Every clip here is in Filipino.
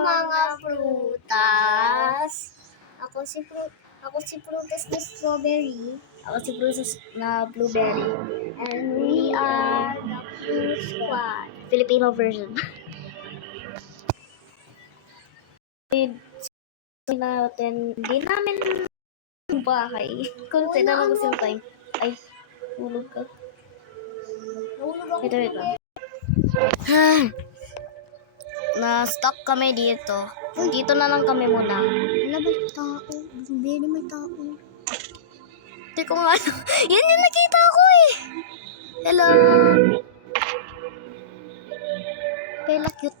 mga prutas. Ako si prutas na strawberry. Ako si Bruce na blueberry. And we are the Fruit Squad. Filipino version. Natin, hindi namin bahay. Kunti na lang kasi yung time. Ay, hulog ka. Nahulog ako. Ito. Na-stuck kami dito. Dito na lang kami muna. Wala ba yung tao? Blueberry may tao. Hindi ko nga alam. Yan yung nakita ko eh. Hello. Kaya cute.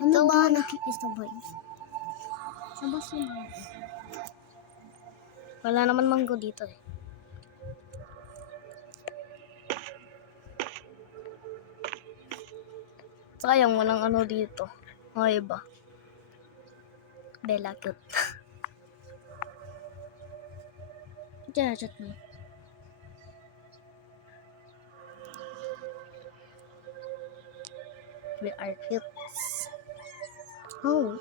Ano ba nakikisabay? Sabay sila. Wala naman mango dito eh. Sayang walang ano dito. Okay ba? Bella cute. Chat mo. We are cute. Oh.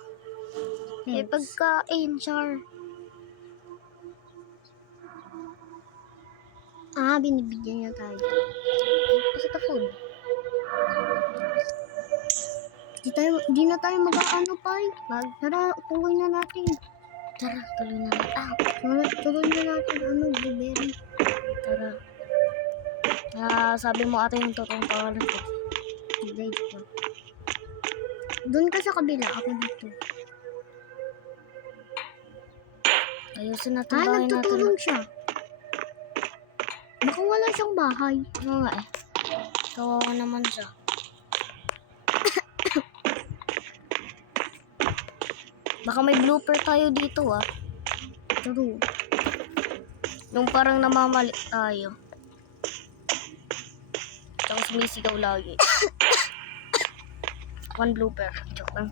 May pagkain, Char. Binibigyan niya tayo. Kasi ito food. Di na tayo mag-aano pa eh. Tara, tuloy na natin. Tara, tuloy na natin. Tuloy na natin. Blueberry. Tara. Sabi mo ate yung totoong pangalan ko. Guide ko. Doon ka sa kabila. Ako dito. Ayusin natin bahay natin. Nagtutulong siya. Baka wala siyang bahay. Oo nga eh. Kawawa naman siya. Baka may blooper tayo dito ah. True. Yung parang namamalik tayo. Tapos sumisigaw lagi. One blooper. Joke lang.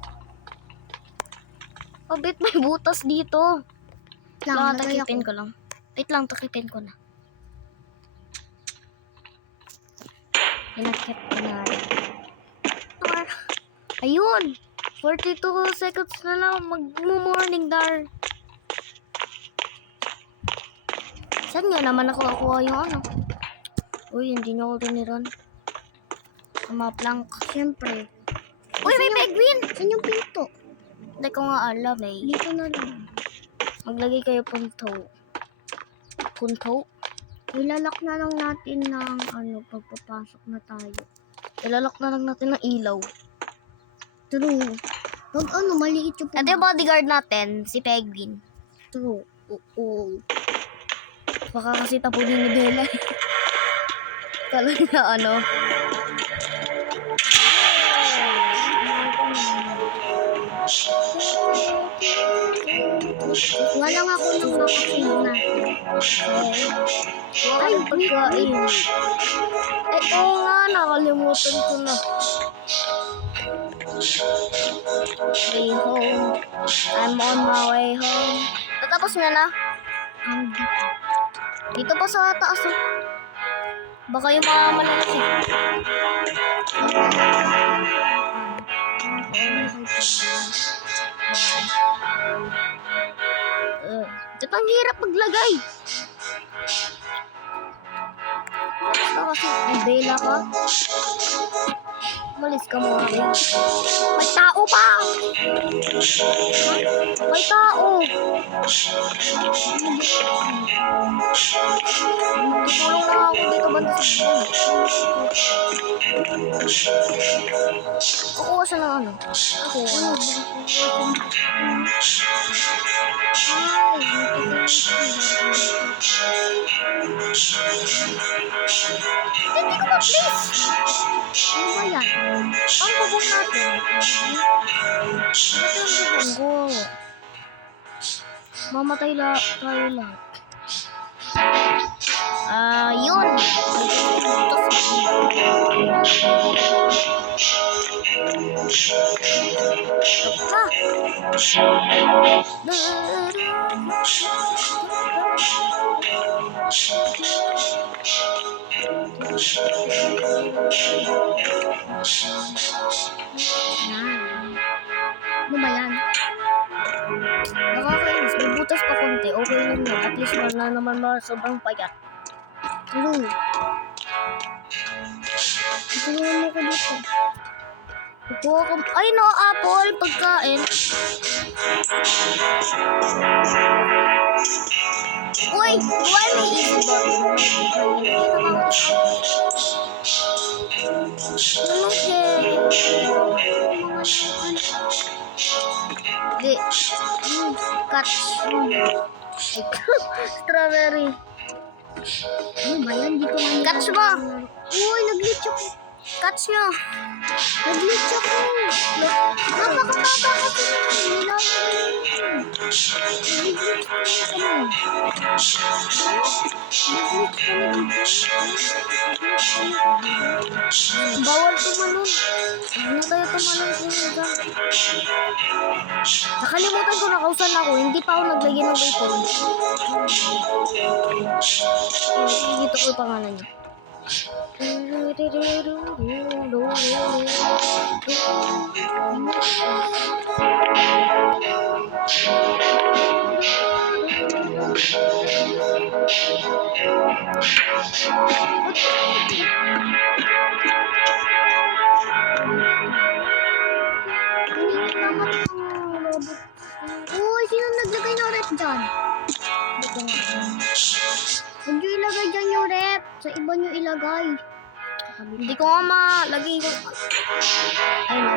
Oh, bet may butas dito. Lang, takipin ko lang. Wait lang, takipin ko na. Pinakip ko na rin. Ayun! 42 seconds na lang. Mag-morning dar. Saan nga naman ako akuha yung ano? Uy, hindi nyo ako tiniran. Plank. Siyempre. Uy, may penguin! Saan yung pinto? Hindi ko nga alam eh. Dito na lang. Maglagay kayo punto. Punto? Ilalak na lang natin ng pagpapasok na tayo. Ilalak na lang natin ng ilaw. True. Pag maliit yung Ito yung bodyguard natin, si Penguin. True. Oo. Baka kasi tapunin ni Bella. Talaga ano. Walang ako ng makasin natin. Ay, pagkain. Ay, oo nga, nakalimutan ko na. Way home. I'm on my way home. Tatapos mo na? Dito pa sa taas oh. Baka yung mga malalaki. Ito ang hirap maglagay. Ito kasi may bela ka. Malis ka mo. May tao pa! May tao! Tutulong na ako dito banda sa kukuha siya ng ano? Hindi ko ma-please! Ano ba yan? Ang bubong natin. Ito yung bubong ko. Mamatay tayo lahat. Yun. Ano ba yan? Nakakainis. May butas pa konti. Okay lang yan. At least na naman sobrang payat. Ano? Tulungan mo ko dito. Kukuha ko. Ay no, apple. Pagkain. Uy! Why may easy button? Ano di. Catch. Strawberry. Ano ba yan? Dito nga nila. Catch mo. Uy, nag-glitch ako. Catch nyo. Nag-glitch ako. Napakababa kasi nilalagay yun. Nag-glitch ko na kami. Nag-glitch ko na dito. Bawal tumalon. Ano tayo tumalon sa inyo dyan? Nakalimutan ko na kung saan ako. Hindi pa ako naglagay ng bacon. Dito ko yung pangalan niya. Uy, sino naglagay ng rep dyan? Huwag nyo ilagay dyan yung rep. Sa iba nyo ilagay. Hindi ko nga malagay ko. Ay no.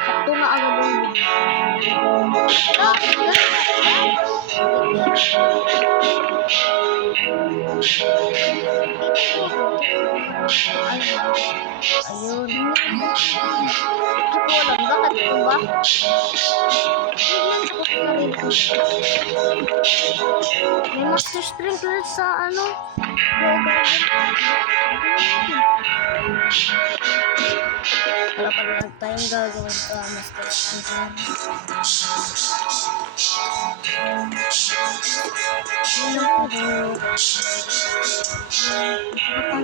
Sakto na agad yung ayun. Hindi ko alam. Bakit ito ba? May master sprinkler sa ano? Wala pa lang tayong gagawin sa master sprinkler.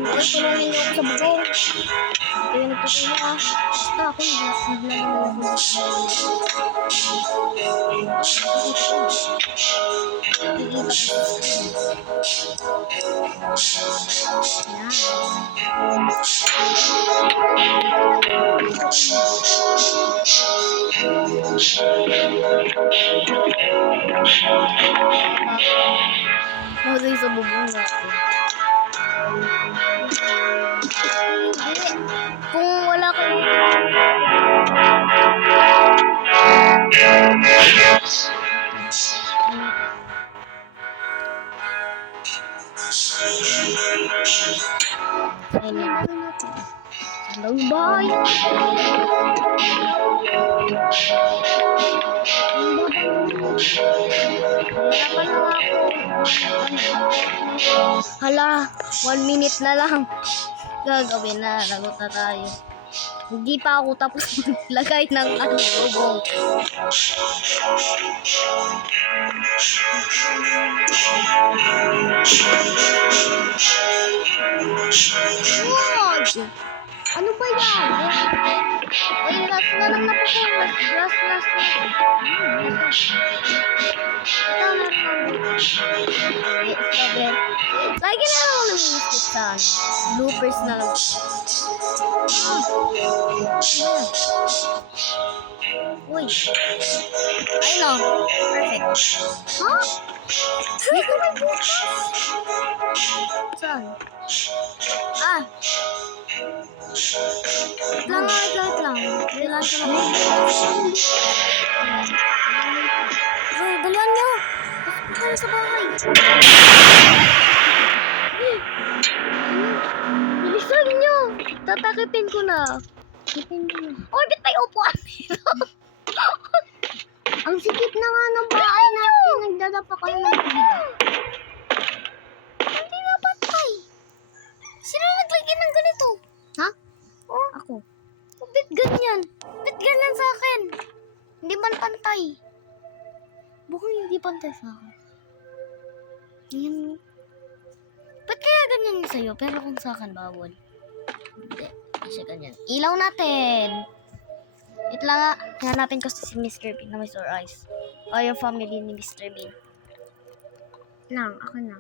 Ay, tulungan niyo ako sa bugong. Kaya nagtutulong ah. Basta ako naglalagay Lagay sa bubong natin. Kung wala kang Hello, bye! Hala, 1 minute na lang. Gagawin na, lagot na tayo. Hindi pa ako tapos maglagay ng bubong. Wag! Ano ba yan? Uy, last na lang na po ko. Last. Lagi na lang ako nag-mistake sa ano. Bloopers na lang. Uy. Ay no. Perfect. Ha? Dito may bukas. Saan? Ah. Wait lang. Dalihan ko na. Bro, dalihan nyo. Pasok sa bahay. Bilisan nyo. Tatakipin ko na. Oy, ba't may upuan dito? Ang sikip na nga ng bahay natin. Nagdala pa kayo ng tubig. Hindi na patay. Sino naglagay ng ganito? Ha? Oh, ako. Oh, ba't ganyan? Ba't ganyan sa akin? Hindi man pantay. Bukang hindi pantay sa akin. Yan. Ba't kaya ganyan yung sa'yo? Pero kung sa akin, bawal. Hindi siya ganyan. Ilaw natin. Wait lang nga. Hanapin ko si Mr. Bean na may sore eyes. O yung family ni Mr. Bean. Lang, ako na.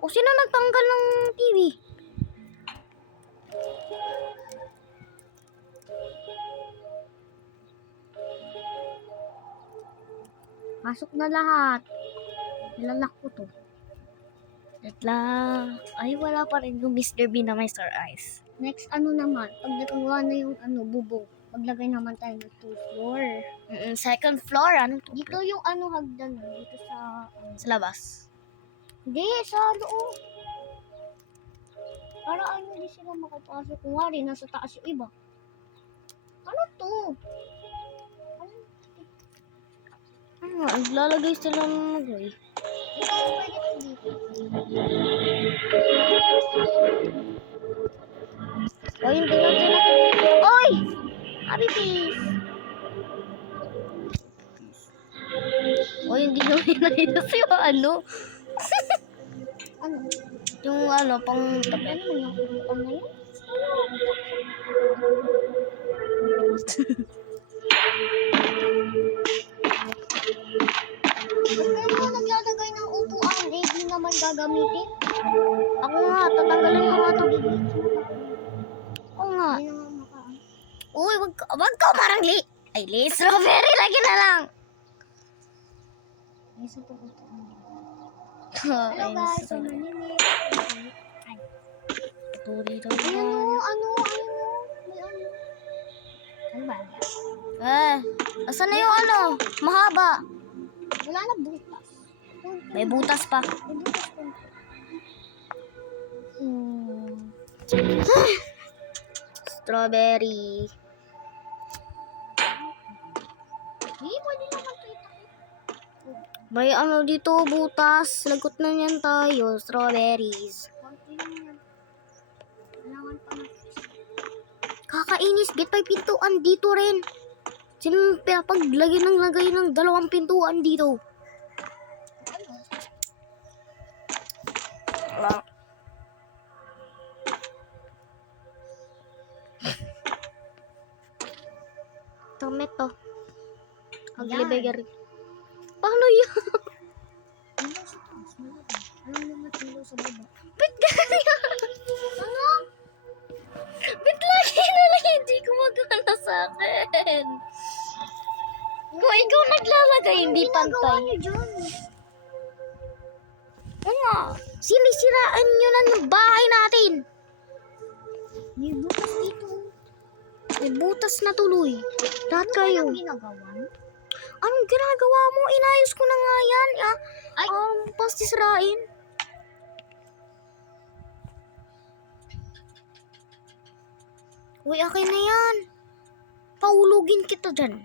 O sino nagtanggal ng TV? Pasok na lahat. Nilalak ko to. Wait lang. Ay, wala pa rin yung Mr. Bean na may sore eyes. Next, ano naman, pag nagawa na yung bubong, maglagay naman tayo ng 2 floor. Second floor, ano to? Dito yung hagdan, dito sa, Sa labas. hindi, sa loob. Para hindi sila makapasok. Kung wari, nasa taas yung iba. Ano to? Naglalagay sila ng nagay. Ito yung pwede ko dito. O, hindi lang sila. Oy! Happy peace! O, hindi lang hinayos yung ano. Ano? Yung pang tapet. Ano yung upuan na yun? Bakit mo naglalagay ng upuan? Eh, di naman gagamitin. Ako nga, tatanggalin ko nga ito. Oo nga. Hindi naman makaan. Uy, wag ka marangli. Ay, strawberry lagi na lang. May sa upuan. Hello Hello guys, so manimik. Tuli daw. Ayan o, ano. May ano. Ano ba? Asan na yung mahaba? Wala na butas. May butas pa. May butas pa. Strawberry. Hindi, pwede naman ito. May dito, butas. Lagot na yan tayo. Strawberries. Konti lang yan. Kailangan pa na. Kakainis, bit may pintuan dito rin. Sino pinapaglagay ng 2 pintuan dito? Wala. Tomato. Aglibigay. Paano yun? Ano sa taas? Alam naman tilo sa baba. Bit ganyan? Ano? Bit lagi na lang hindi gumagana sa akin. Kung ikaw naglalagay, hindi pantay. niyo dyan? Oo nga. Sinisiraan nyo na yung bahay natin. May butas dito. May butas na tuloy. Lahat kayo. Anong ginagawan? Anong ginagawa mo? Inayos ko na nga yan. Ay! Pastisrain. Uy, akin na yan. Paulugin kita dyan.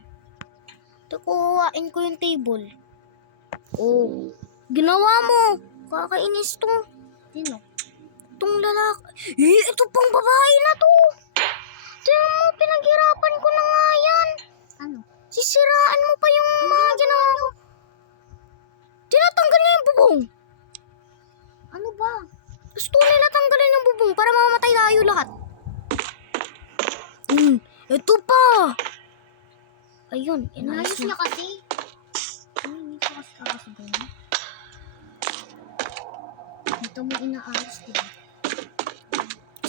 Kukuhain ko yung table. Oh. Ginawa mo. Kakainis to. Sino? Itong lalaki. Ito pang babae na to. Tingnan mo, pinaghirapan ko na nga yan. Ano? Sisiraan mo pa yung mga ginawa ko. Tinatanggal niya yung bubong. Ano ba? Gusto nila tanggalin yung bubong para mamamatay tayo lahat. Ito pa. Ayun, Inayos inayos niya na. kasi. Hindi ko kasi ganyan. Dito mo inaayos, diba?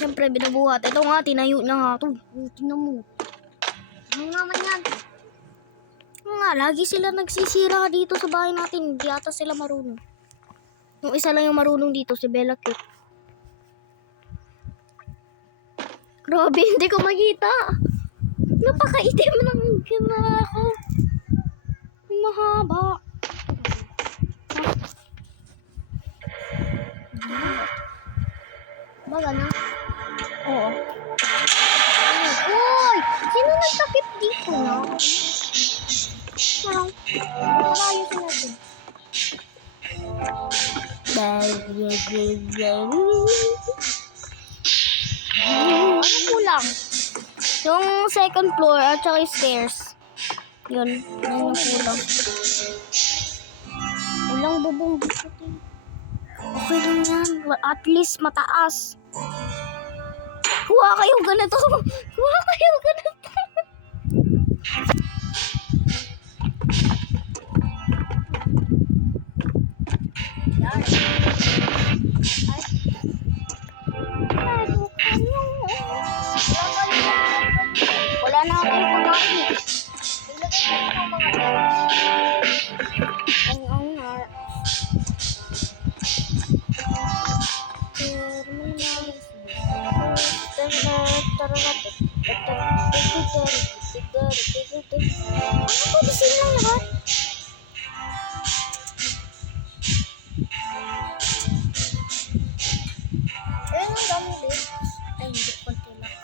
Siyempre, binabuhat. Ito nga, tinayo niya nga ito. Tingnan mo. Ano naman yan? Nga, lagi sila nagsisira dito sa bahay natin. Hindi ata sila marunong. Yung isa lang yung marunong dito, si Bella Cute. Grabe, hindi ko makita. Napakaitim ng ginawa ko. Mahaba. Baga na? Oo. Uy! Sino nagtakip dito na? Parang, ayusin natin. Ano kulang? Yung second floor at saka yung stairs. Yun yung kulang. Walang bubong dito. Okay lang yan. At least mataas. Kuha kayo ganito. Kuha kayo ganito. Yan. Ay. Wala na akong pag-aari. Ilagay ko na ang mga ang nga. Ano po disin lang lahat? Ayun ang dami din. Ay, hindi konti lang.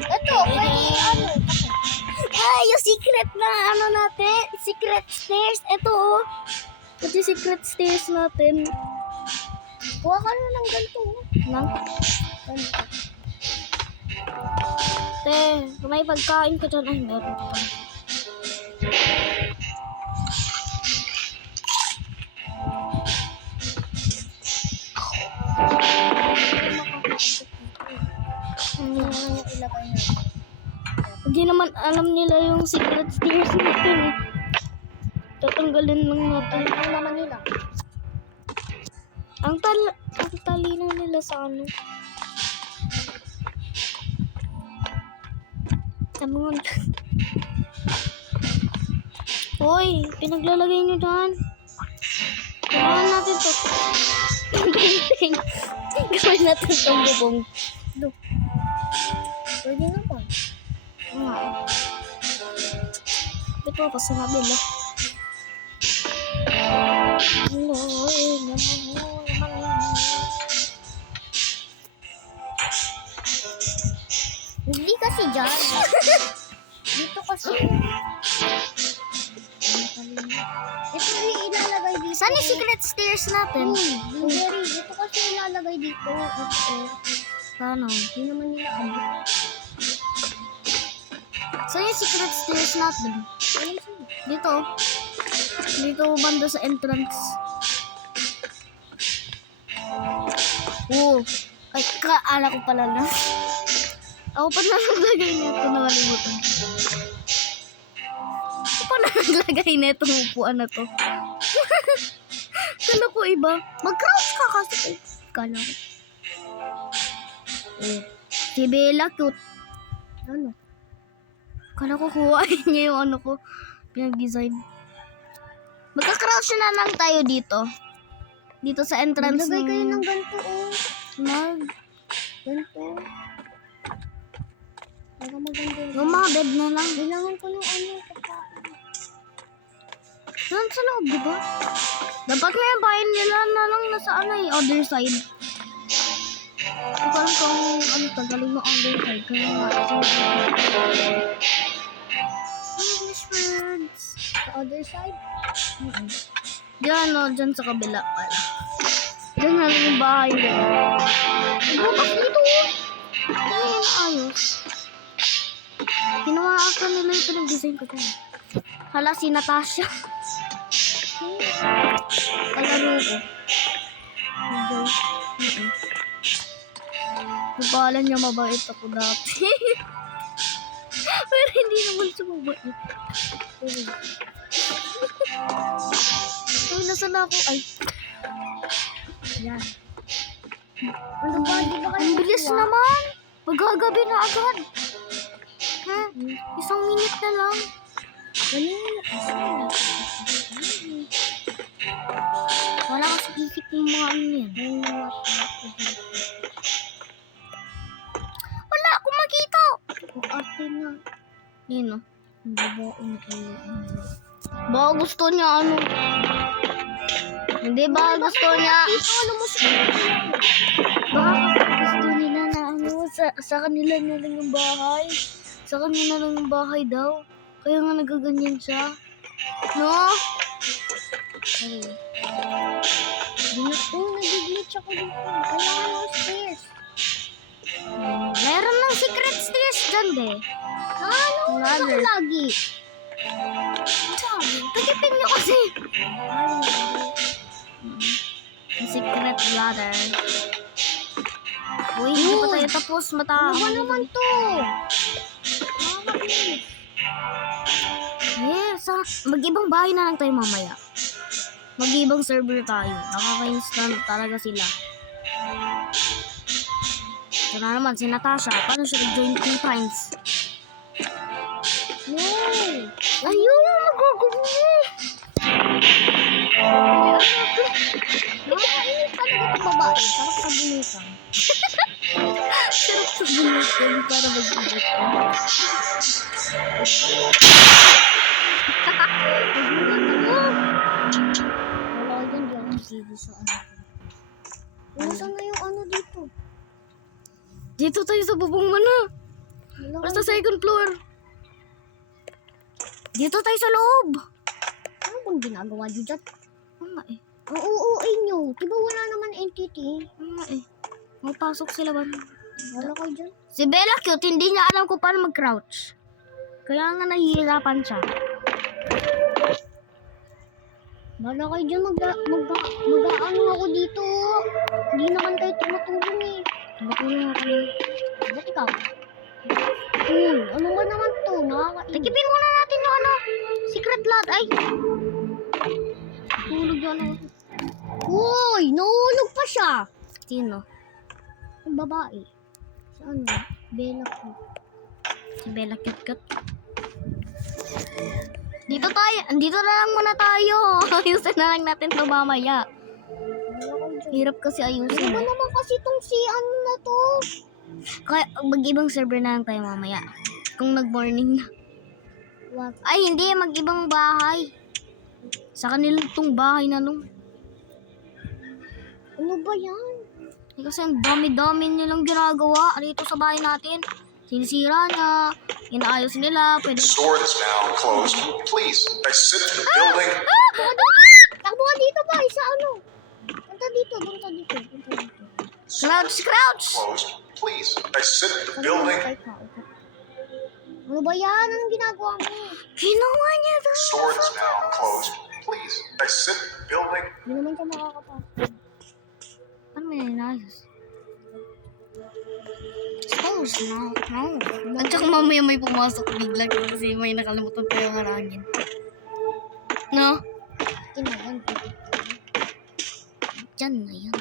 Ito, pwede ano. Ay, yung secret na ano natin. Secret stairs. Ito oh. Ito yung secret stairs natin. Kuha ka na ng ganito. Nang? Te, may pagkain ka dyan. Ay, meron pa. Hindi naman yung ilagay na. Hindi naman alam nila yung secret stairs natin eh. Tatanggalin lang natin. Ano naman nila? Ang talino nila sa ano. Tanungan. Hoy, pinaglalagay nyo dyan. Gawin natin to. Gawin natin itong bubong. Pwede naman. Nga. Ito ako sinabi na. Hindi kasi dyan. Dito kasi. Ito yung ilalagay dito. Saan yung secret stairs natin? Blueberry. Dito kasi ilalagay dito. Ito. Paano? Hindi naman nila abot. Saan yung secret stairs natin? Alam sa'yo. Dito. Dito banda sa entrance. Oh. Ay, kaala ko pala na. Ako pa na naglagay nito. Nakalimutan. Ako pa na naglagay nito. Upuan na to. Kala ko iba. Mag-crouch ka kasi. Kala ko. Oh. Si Bella cute. Ano? Kala ko kuhain niya yung ano ko. Pinag-design. Magka-crouch na lang tayo dito. Dito sa entrance Maglagay kayo ng ganito oh. Ganito. Para maganda Yung mga bed na lang. kailangan ko ng ano pagkain. Saan sa loob, di ba? Dapat nga yung bahay nila na lang nasa ano eh, other side. Hindi ko alam kung ano tagaling mo other side. Kaya nga. English words. Sa other side? Diyan o, dyan sa kabila pala. Diyan na lang yung bahay nila. Bukas dito o. Kaya yan ayos. Ginawa ka nila yung pinag-design ko dyan. Hala, si Natasha. Kalaro ko. Nabalan niya mabait ako dati. Pero hindi naman siya mabait. Ay, nasa na ako? Ay, Yan. Ano ba? Di ba kayo ang bilis nakuha? naman. Magagabi na agad. Ha? Isang minute na lang. Kanina kasi. Wala kasi isip yung mga ano yan. Wala akong makita. Ang arte na. Yun o. Hindi ba umiiyak? Baka gusto niya ano. Hindi ba gusto niya? Dito, ano mo siya? Baka kasi gusto nila na ano. Sa kanila na lang yung bahay. Sa kanila lang yung bahay daw. Kaya nga nagaganyan siya. No? Ay. Nag-glitch ako dito. Kailangan ng stairs. Meron ng secret stairs dyan, de. Ano? Ano lagi? Takipin niyo kasi. Secret ladder. Uy, hindi pa Yun. tayo tapos. Ano ba naman to? Nakakainis. Yes, mag-ibang bahay na lang tayo mamaya. Mag-ibang server tayo. Nakakainis na talaga sila. Ito na naman, si Natasha. Paano siya nag-join 2 times? No. Ayun, nagagawin. Nakakainis talaga itong babae. Sarap sa bunutan. Sarap sa bunutan para mag-ibot ka. Wala dyan, di ako TV sa ano. Nasaan na yung ano dito? Dito tayo sa bubong mo na. Wala Para sa second floor. Dito tayo sa loob. Ano bang ginagawa dyan dyan? Nga eh. Ang uuwi nyo. Diba wala naman entity? Nga eh. Mapasok sila ba? Wala kayo dyan? Si Bella cute, hindi niya alam kung paano mag-crouch. Kaya nga nahihirapan siya. Wala kayo dyan. Mag-ano ako dito. Hindi naman kayo tumutulong eh. Tumutulong ako na. Ba't ikaw? Ano ba naman to? Nakakainis. Takipin muna natin yung ano. Secret lot. Ay. Tulog yung ano. Uy! Nahulog pa siya! Sino? Yung babae. Saan ba? Bella ko. Si Bella cute. Dito tayo. Andito na lang muna tayo. Ayusin na lang natin to mamaya. Wala kayo dyan. Hirap kasi Ano ayusin. ba naman kasi tong si ano na to? Kaya mag-ibang server na lang tayo mamaya. Kung nag-morning na. Wag. Ay, hindi. Mag-ibang bahay. Sa kanila tong bahay na nung. Ano ba yan? Kasi ang dami-dami nilang ginagawa dito sa bahay natin. Sinisira niya. Inaayos nila. Pwede Store is now closed. Please exit the building. Takbo ka dito ba? Isa ano? Punta dito. Crouch! Closed. Please exit the building. Ano ba yan? Anong ginagawa mo? Ginawa niya to. Store is now closed. Please exit the building. Hindi naman siya makakapasok. Ano may inayos? Stores na. At saka mamaya may pumasok bigla kasi may nakalimutan pa yung harangin. No? Tinayan. Diyan na yan.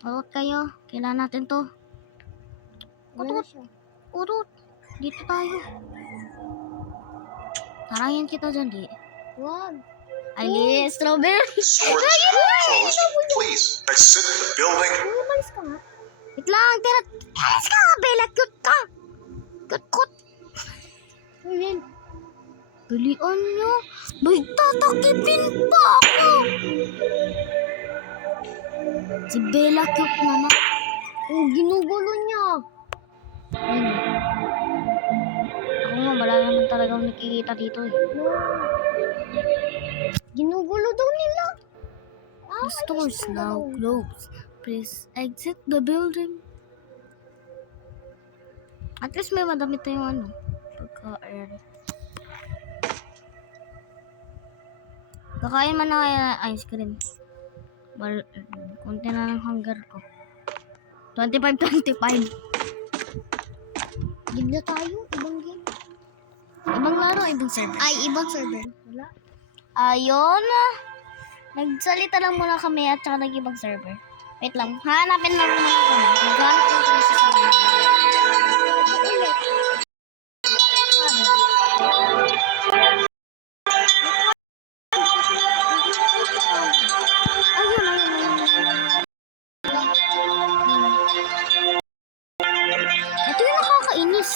Urot kayo. Kailangan natin to. Wala na siya. Urot. Dito tayo. Tarayan kita dyan, di. Wag. Ali, strawberry. Store is now closed. Please exit the building. Ano umalis ka nga? Wait lang, tira. Alas ka, Bella. Cute ka. Cute. Ayun. Dalian nyo. May tatakipin pa ako. Si Bella cute naman. Oh, ginugulo niya. Ayun. Ako nga, wala naman talaga akong nakikita dito eh. No. Ginugulo daw nila. The store is now closed. Please exit the building. At least may madami tayong ano. Pagka-air. Kakain man na kaya ice cream. Well, konti na ng hunger ko. 25. Game na tayo. Ibang game. Ibang laro, ibang server. Ay, ibang server. Wala. Ayun. Nagsalita lang muna kami at saka nag-ibang server. Wait lang. Hanapin lang muna kami. Maghanap lang kami sa server. Ulit. Ayun. Ito yung nakakainis.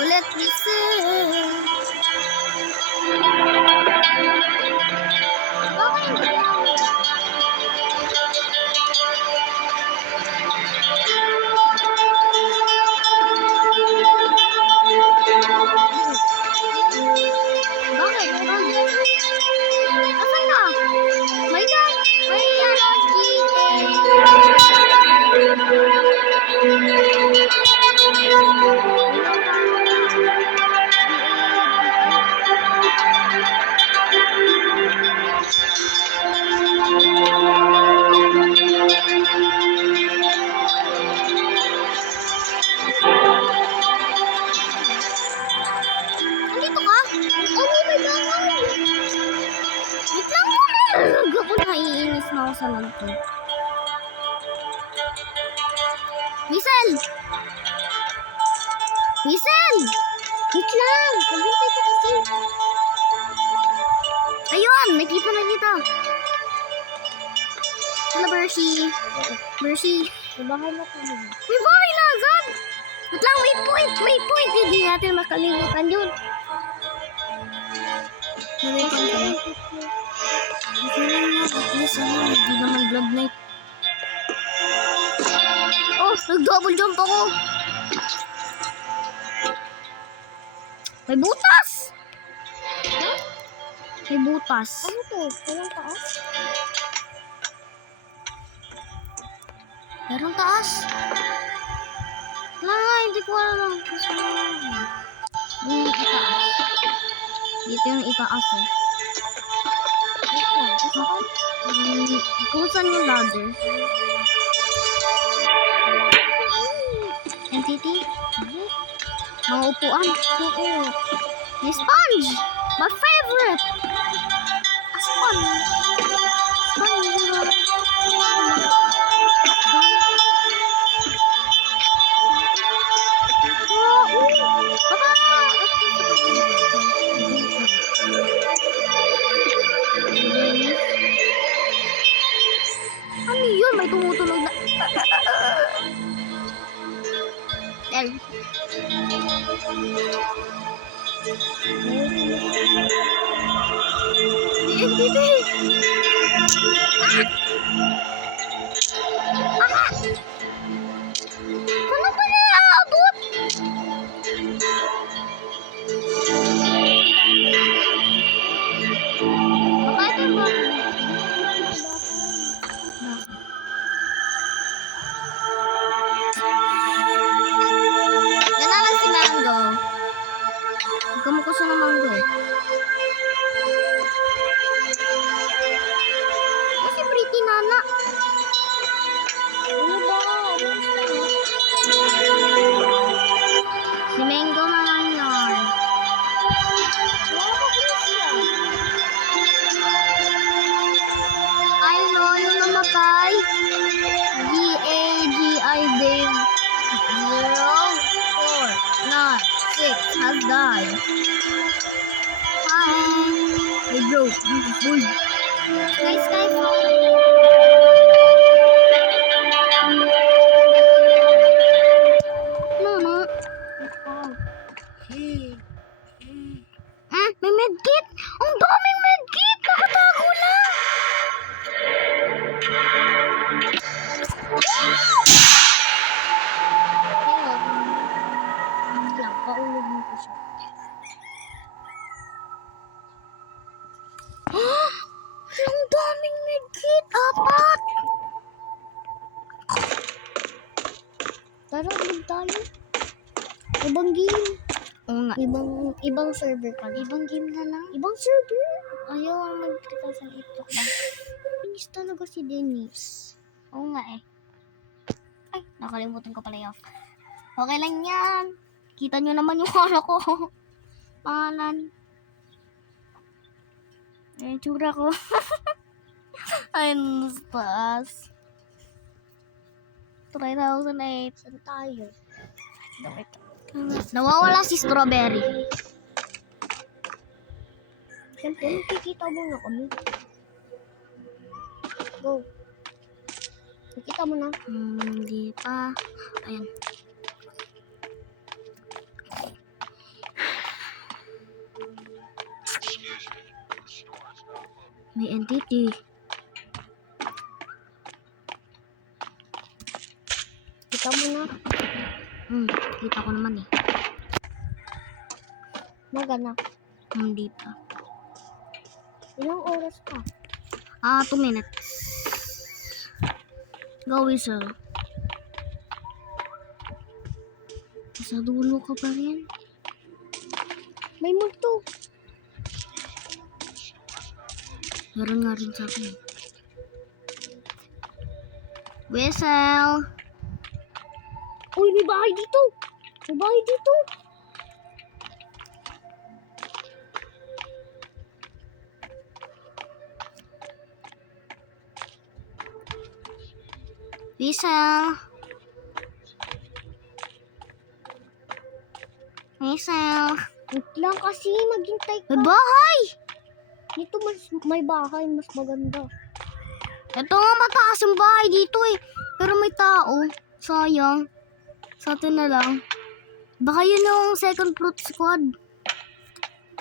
Ulit, listen. Bakit hindi ako? Bakit? Asan na? May ano, na ako sa lanto. Whistle! Whistle! Wait lang! Maghintay ka kasi. Ayun! Nakita na kita. Hello, Bershi. Bershi. Sa bahay na kami. May bahay na agad! Wait lang, waypoint! Waypoint! Hindi natin makalimutan yun. Waypoint ka na. Okay lang nga. At least, hindi naman blood night. Oh, nag-double jump ako. May butas! May butas. Ano to? Walang taas? Merong taas. Wala nga, hindi ko alam. Yung itaas. Dito yung itaas eh. Wait lang. Saan? Kung saan yung ladder? Entity? Mga upuan. Oo. May sponge! My favorite! A sponge. Sponge. Ano yun? May tumutunog na... Del. Hindi. Paano ba naaabot? Baka ito ba? Yan na lang si Mango. Kamukuso ng Mango eh. Kasi pretty nana. Ano ba? Si Mango na lang yun. Wala ka siya. I know yung namatay. G-A-G-I Dave 0496 has died. Hi. Hey bro, this is boy. Nice guy bro. No. May medkit! Ang daming medkit! Nakatago lang! Wait lang. Paulog mo ko siya. Ang daming medkit! Apat! Tara, ulit tayo. Ibang game. Oo nga. Ibang server pa. Ibang game na lang. Ibang server. Ayaw ang magkita sa itok lang. Inis talaga si Dennis. Oo nga eh. Ay, nakalimutan ko pala yung. Okay lang yan. Kita nyo naman yung ano ko. Pangalan. Yung tsura ko. Ay, nastas. 3008. Saan tayo? Nawawala si Strawberry. Siyempre, nakikita mo na kami. Go. Nakita mo na. Hindi pa. Ayan. May entity. Kita mo na. Kita ko naman eh. Magana. Hindi pa. Ilang oras pa? 2 minutes. Go whistle. Sa dulo ka pa rin. May multo. Meron nga rin sa akin. Whistle. Uy, may bahay dito. May bahay dito. Hazel. Hazel. Wait lang kasi, maghintay ka. May bahay! Dito may bahay, mas maganda. Ito nga mataas yung bahay dito eh. Pero may tao. Sayang. Sa atin na lang. Baka yun yung second fruit squad.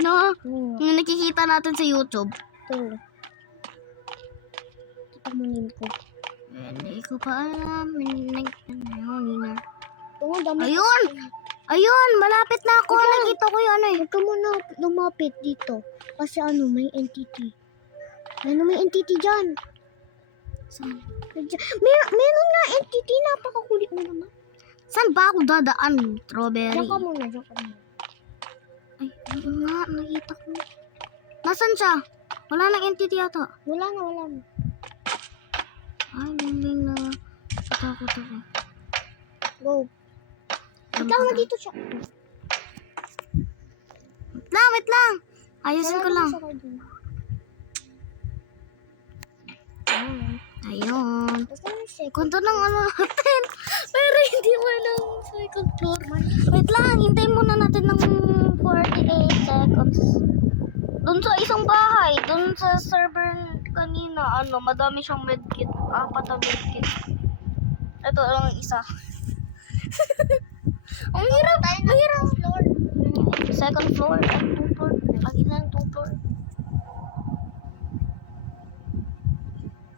No? Yung nakikita natin sa YouTube. Ito. Tamunin ko. Hindi ko pa alam. Ayun! Ito nga, dami. Ayun! Ayun! Malapit na ako. Nakita ko yung ano eh. Huwag ka muna lumapit dito. Kasi ano, may entity. May entity dyan. Saan? Meron na entity. Napakakulit mo naman. Saan ba ako dadaan? Strawberry. Diyan ka muna, diyan ka muna. Ay, oo nga. Nakita ko. Nasaan siya? Wala nang entity yata. Wala na. Ay, luming na. Natakot ako. Go. Ikaw na dito siya. Wait lang. Ayusin ko lang. Ayun. Basta yung second. Kunto ng ano natin. Pero hindi mo lang second floor. Wait lang. Hintayin muna natin ng 48 seconds. Doon sa isang bahay. Doon sa server kanina. Madami siyang medkit. 4 na medkit. Ito lang isa. Ang hirap. Mahirap. Second floor. 2 floor. Lagi na 2 floor.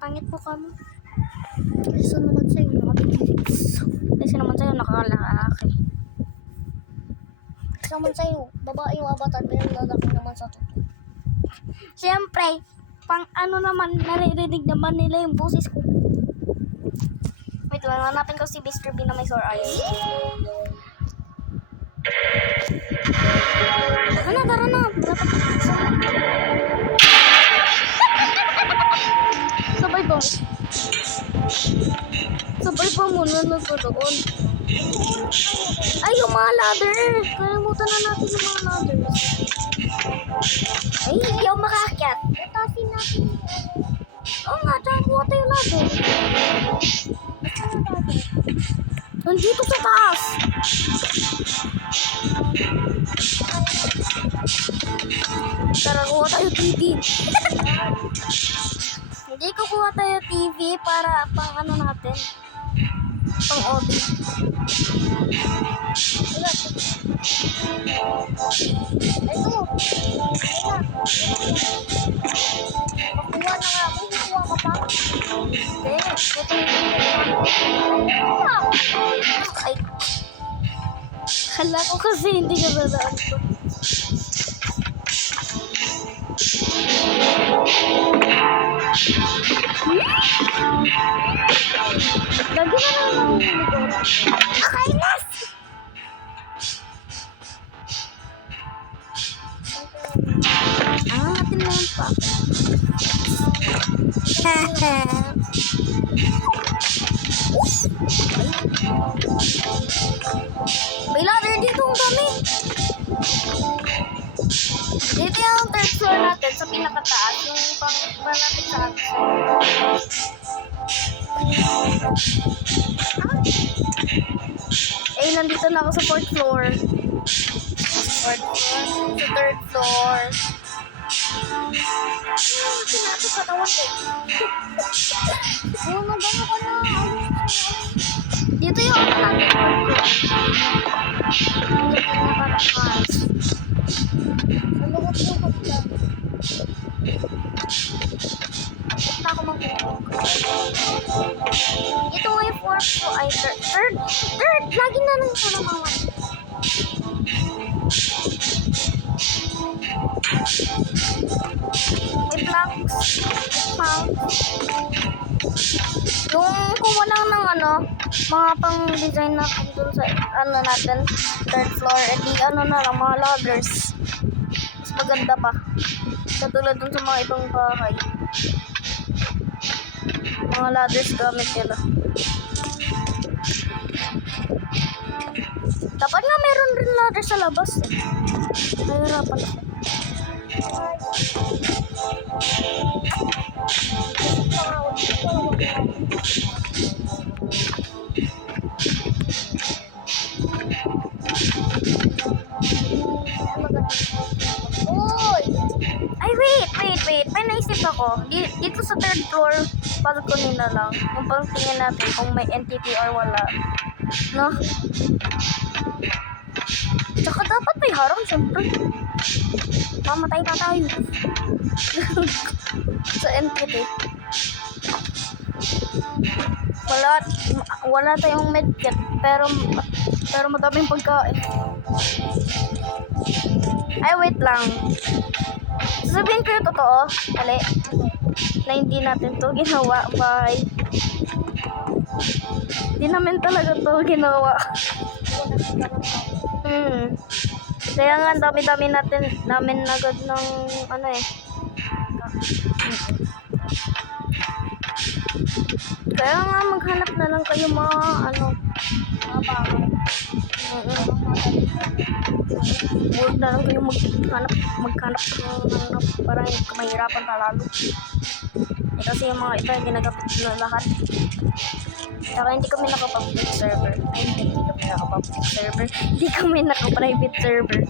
Pangit po kamo. Kasi naman sa'yo, nakabigis. Kasi naman sa'yo nakalalaki. Kasi naman sa'yo, babae yung avatar, pero lalaki naman sa totoo. Siyempre, pang ano naman, naririnig naman nila yung boses ko. Wait lang, hanapin ko si Mr. B na may sore eyes. Tara na. Sabay ba? Sabay pa muna na sa doon. Ay, yung mga ladder. Kalimutan na natin yung mga ladders. Ay, hindi ako makaakyat. Itasin natin. Oo nga, tsaka kuha tayo ladder. Nandito sa taas. Tara, kuha tayo TV. Hindi kukuha tayo TV para pang ano natin. Pang OB. Ito. Makuha na nga ako. Kukuha ka pa. Hindi. Ito ay. Kala ko kasi hindi ka dadaan ko. Lagi na lang ang ligaw. Akainas! Natin na yan pa. May ladder dito ang dami. Dito yung third floor natin sa pinakataas. Yung pang-lapit sa atin. Eh, nandito na ako sa fourth floor. Sa third floor. Tinato sa tawag eh. Oo, nagano ka na. Dito yung ano natin. Dito yung nakarakas. Sa loob yung kapila. Basta ako mag-walk. Ito nga yung fourth floor. Ay, third. Lagi na lang siya namawan. May blocks. Yung kung walang ng mga pang-design natin dun sa natin, third floor, edi na lang, mga ladders. Mas maganda pa. Katulad dun sa mga ibang bahay. Mga ladders gamit nila. Dapat nga meron rin ladder sa labas eh. Nahirapan ako. sa third floor, balcony na lang. Yung pangtingin natin kung may entity or wala. No? Tsaka dapat may harang, syempre. Mamatay na tayo. Sa entity. Wala tayong medkit, pero madaming pagkain. Ay, wait lang. Sabihin ko yung totoo, ali, na hindi natin to ginawa, bye. Hindi namin talaga to ginawa. Kaya nga, dami-dami namin agad ng, ano eh. Kaya nga, maghanap na lang kayo mga, mga bahay. Huwag na lang kayo maghanap ng parang mahirapan talalo. Kasi yung mga ito, hindi nagapit na lahat. Saka hindi kami naka-public server. Hindi kami naka-private server.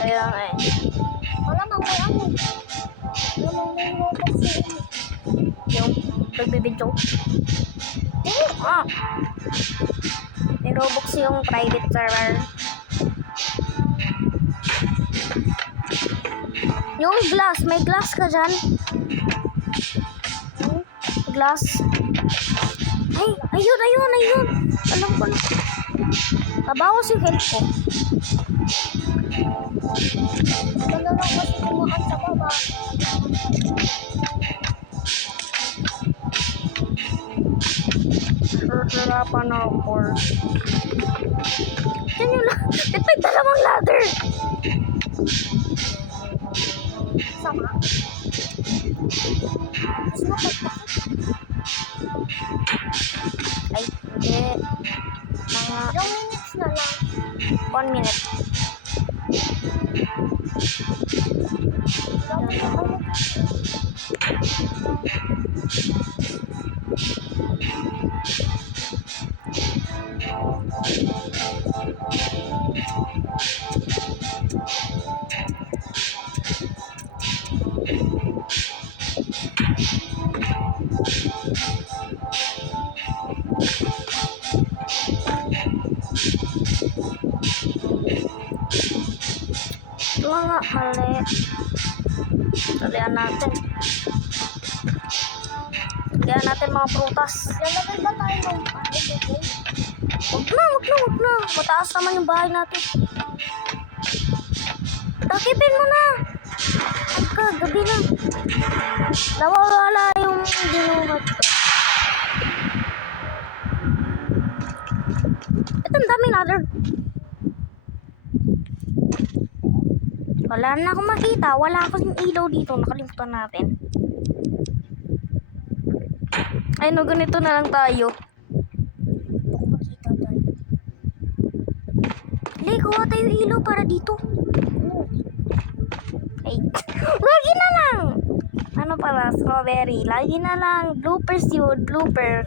Kaya nga eh. Wala mang may ano. Wala mang may robot siya. Yung pagbibidyo. May Roblox yung private server. Yung glass, may glass ka dyan? Glass. Ay, ayun. Alam ko na. Tabawas yung health ko. Ito na lang kasi kumakan sa baba. Hirapan ako. Yan yung may dalawang ladder. Sama. Mas mapagpakit. Ay, hindi. Mga Ilang minutes na lang. 1 minute. Ito nga, mali. Talian natin. Talian natin mga prutas. Lalagay ba tayo ng ito? Wag na. Mataas naman yung bahay natin. Takipin mo na. Gabi na. Nawawala yung dinuhat ko. Ito ang daming ladder. Wala na akong makita. Wala akong ilaw dito. Nakalimutan natin. Ay no, ganito na lang tayo. Baka makita tayo. Hindi, kuha tayo ilaw para dito. Ay, lagi na lang. Ano pala, strawberry. Lagi na lang. Bloopers yun. Bloopers.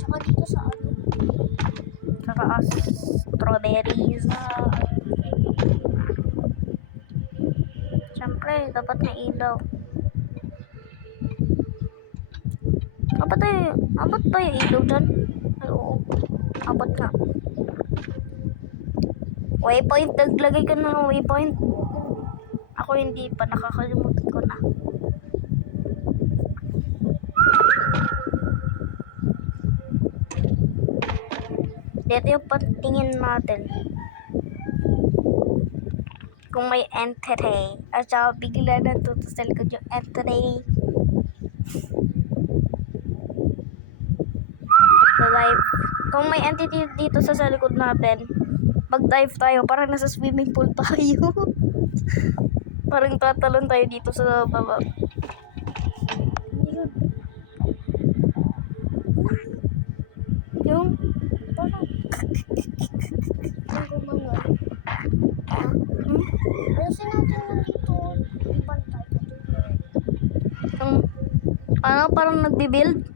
Tsaka dito sa ano. Sa taas. Strawberries. Siyempre, dapat may ilaw. Abot ba yung ilaw dyan? Ay, oo. Abot nga. Waypoint. Naglagay ka na ng waypoint. Ako hindi pa. Nakakalimutan ko na. Dito yung patingin natin. Kung may entity. At saka bigla na tuto sa likod yung entity. Dive. Kung may entity dito sa likod natin, mag-dive tayo. Parang nasa swimming pool tayo. Parang tatalon tayo dito sa baba. Yung Ang gumano. Ayusin natin mo dito. Ipantay. parang nagbi-build.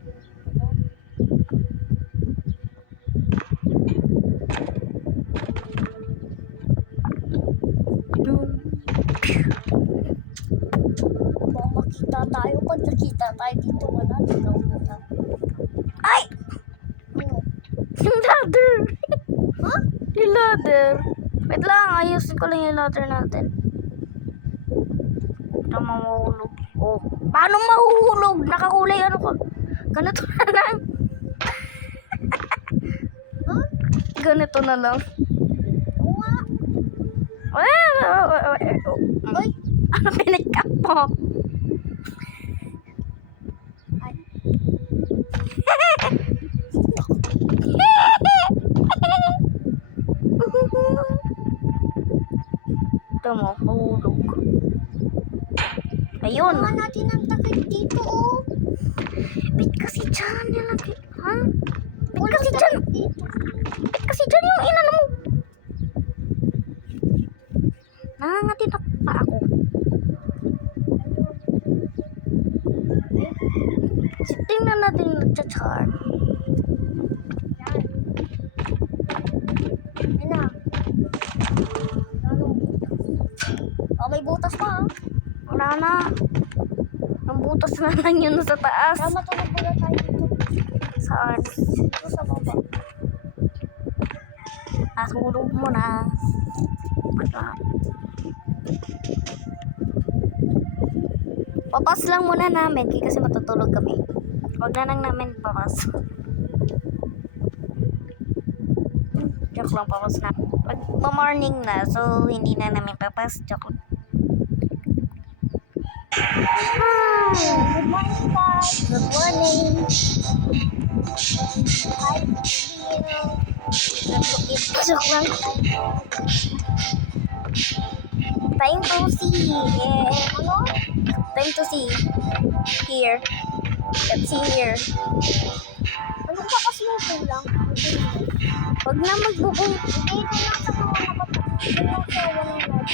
tayo. Pag nakita tayo dito, wala na nauuna. Ay! Ano? Yung ladder! Ha? Yung ladder. Wait lang, ayusin ko lang yung ladder natin. Ito mahuhulog. Oh, paano mahuhulog? Nakakulay ano ka? Ganito na lang. Huh? Ganito na lang. Oo nga. Ay, ano pinagkap mo? Ay. Ito mo, mahulog. Ayun. Gawa natin ang takip dito, oh. Bit kasi dyan nilagay. Ha? Bit Walang kasi dyan. takip dito. Bit kasi dyan yung inano mo. Nangangatinap pa ako. Tingnan natin yung nagcha-char. Yan na. Ano? Oh, may butas pa, ah. Wala na. Ang butas na lang yun sa taas. Kaya matulog muna tayo dito. Saan? Dito sa baba. Tulog mo na. Wala. Papas lang muna namin kasi matutulog kami. Huwag na lang namin papas. Joke lang, papas na. Mag-morning na, so hindi na namin papas. Joke lang. Good morning, guys. Good morning. Hi, dear. Joke lang. Time to see. Yeah. Ano? Time to see. Here. Let's see here. Anong kakasluto lang? Huwag na magbubong. Hindi na lang sa mga kapatid. Hindi lang sa walang love.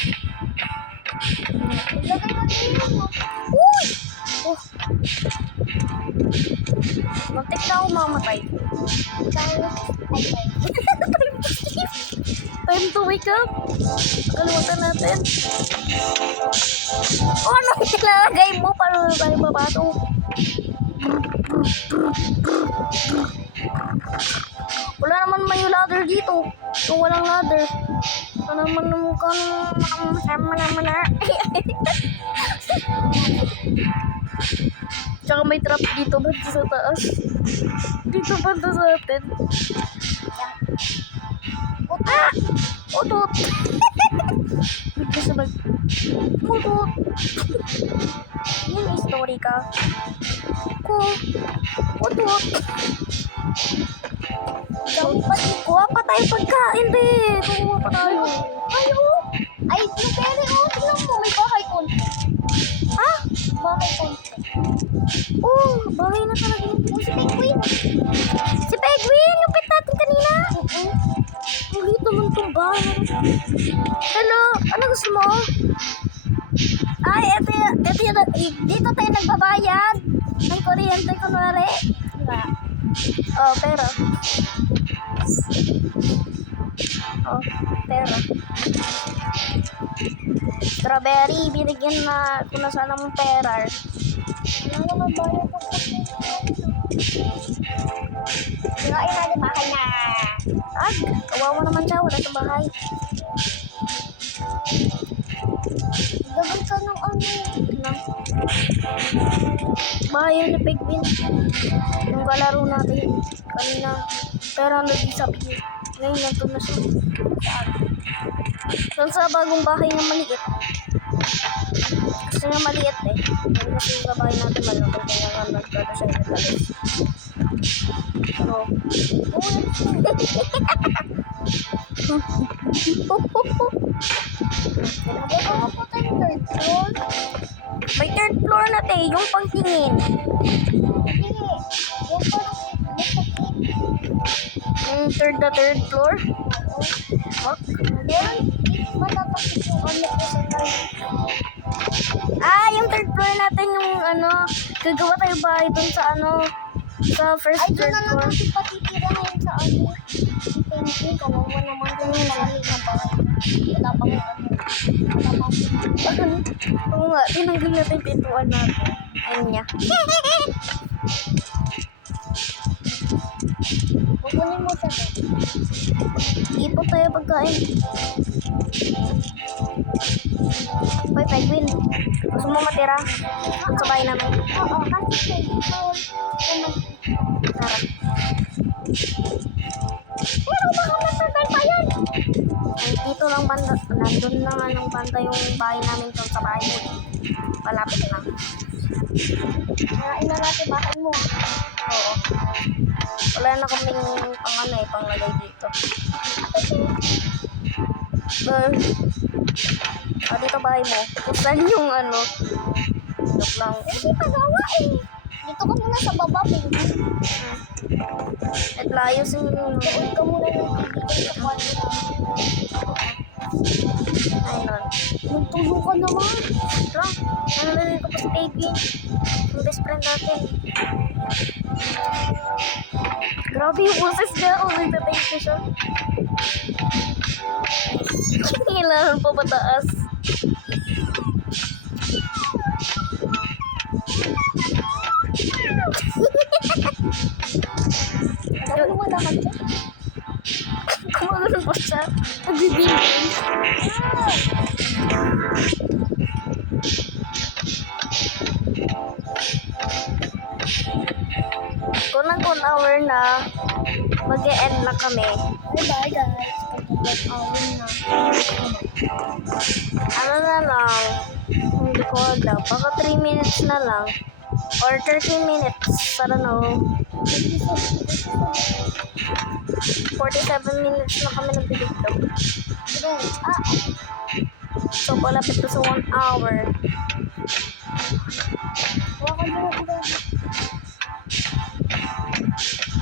Ilagay natin yun, oh. Uy! Oh. Muntik na ako mamatay. Time to wake up. Kalimutan natin. Oh, ano nilalagay mo para tayo mapasok? Wala naman may ladder dito. Kung walang ladder. Ano naman mukhang masama naman na. Tsaka may trap dito banda sa taas. Dito banda sa atin. Ah! Utot! Bigla sa bag. Utot! Yung story ka. Ko. Utot! Kuha pa tayo pagkain, be. Kuha pa tayo. Ay, oh. Ay, blueberry, oh. Tingnan mo, may bahay konti. Ha? Bahay konti. Oh, bahay na talaga yun. Oh, si Penguin. Si Penguin, yung pet natin kanina. Ang liit naman itong bahay. Hello, ano gusto mo? Ay, dito tayo nagbabayad. Ng kuryente, kunwari. Diba? Oh, pero. Oh, pero. Strawberry, binigyan na kung na sana mong pera. Wala naman bahay ko sa Sirain natin bahay na. Ah, kawawa naman siya, wala sa bahay. Gagawin ka ng ano. Bahay ni Penguin. Yung kalaro natin kanina. Pero nag-disappear. Ngayon nandun na siya. Saan sa bagong bahay na maliit? Kasi nga maliit eh. Yung kasi sa bahay natin malaki. Kaya nga nagkada siya yung talis. So, Nagay ko po tayo third floor. may third floor na te, yung pangtingin. Hindi. Yan po lang. Yung third floor. What? Meron. Matatapos yung ano ko sa third. Ah, yung third floor natin yung ano, gagawa tayo bahay dun sa ano, sa first Ay, doon third na lang floor. kasi patitira ngayon sa ano. Si Penguin, kawawa naman din yung nakalilang bahay. Wala pang ano. Oo nga, tinanggal natin yung pintuan natin. Ayun niya. Kukunin mo siya. Ipot tayo pagkain. Hoy, Penguin. Gusto mo matira? Sa bahay namin. Oo, kasi Tara. pero baka matagal pa yan. Ay, dito lang banda. Nandun na nga ng banda yung bahay namin doon sa bahay mo. Palapit lang. Kaya na natin bahay mo. Oo. Wala na kaming panglagay dito. Dito bahay mo. Kusan yung Joke lang. Hindi pagawa eh. Dito ka muna sa baba, baby. At layos yung Doon ka muna ng kaibigan sa kwarto namin. ayun. Magtulog ka naman. Ito. Nalagay ko pa si Penguin. Yung best friend natin. Grabe yung uses niya. Nagtatake ko siya. Kailangan pa pataas. Ano mo na kasi? Kumagano pa siya. Nagbibigay. Kung 1 hour na, mag-e-end na kami. Bye-bye guys. Pag-awin na. Ano na lang, hindi ko alam. Baka 3 minutes na lang. Or 13 minutes. I don't know. 47 minutes na kami nagbiligtog. So, palapit to sa 1 hour. Huwag ka dyan ako.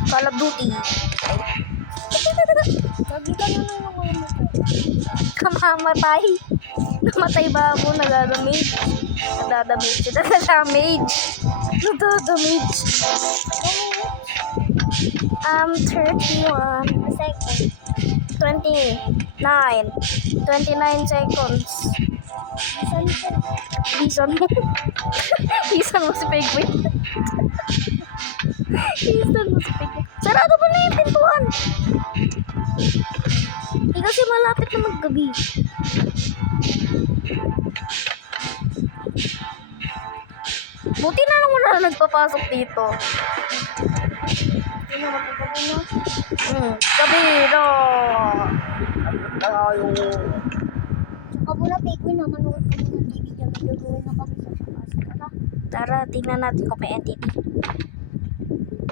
Call of Duty. Lagi ka na lang ng ulo ko. Kamamatay. Namatay ba ako? Nagdadamage. Nagdadamage. Nagdadamage. 31. Second. 29. 29 seconds. Saan ka? Reason mo. Reason mo si Penguin. Reason mo si Penguin. Sarado mo na yung pintuan. Hindi kasi malapit na maggabi. Buti na lang wala na nagpapasok dito. Hindi na magkagabi na. Gabi na. Tayo. Saka muna, Penguin, manood ka muna ng TV dyan. May gagawin na kami sa labas. Tara, Tara, tingnan natin kung may entity.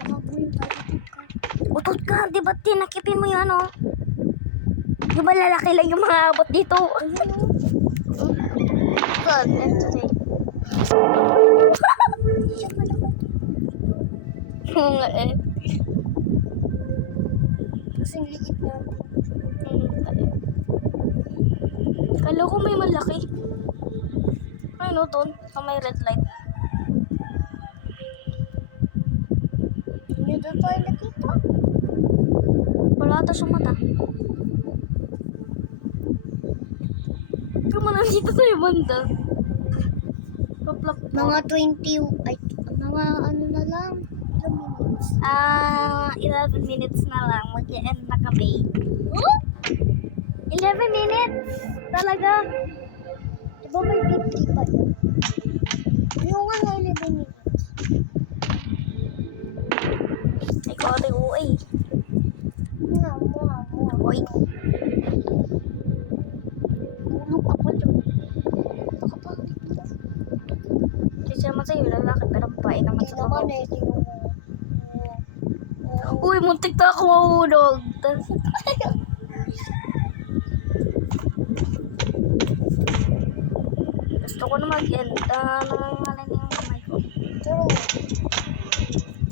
makabuhin tayo. Utot ka, di ba tinakipin mo yung Di ba lalaki lang yung mga abot dito? God, entity. Oo nga eh. Kasing liit na. Kala ko may malaki. Ano doon? Sa may red light. Hindi doon tayo nakita. Wala ata siyang mata. Kama nandito tayo banda. Paplak. Mga 20, ay, mga ano na lang. Ilang minutes. 11 minutes na lang. Mag-e-end na kami. Oh? 11 minutes? Talaga? Diba may 50 pa yun? Yung nga 11 minutes. Ikaw ate uwi. Mga. Uy. Tulog ako dyan. Kasi naman sa'yo, lalaki pero babae naman Hindi sa naman totoo. eh. Tingnan mo. Uy, muntik na ako mahulog. Gusto ko na mag-end. Nangangalan yung kamay ko. Pero,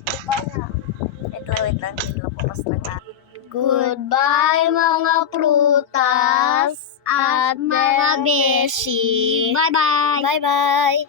iba na. Wait lang. Lapapas lang na. Goodbye mga prutas at mga beshi. Bye-bye. Bye-bye.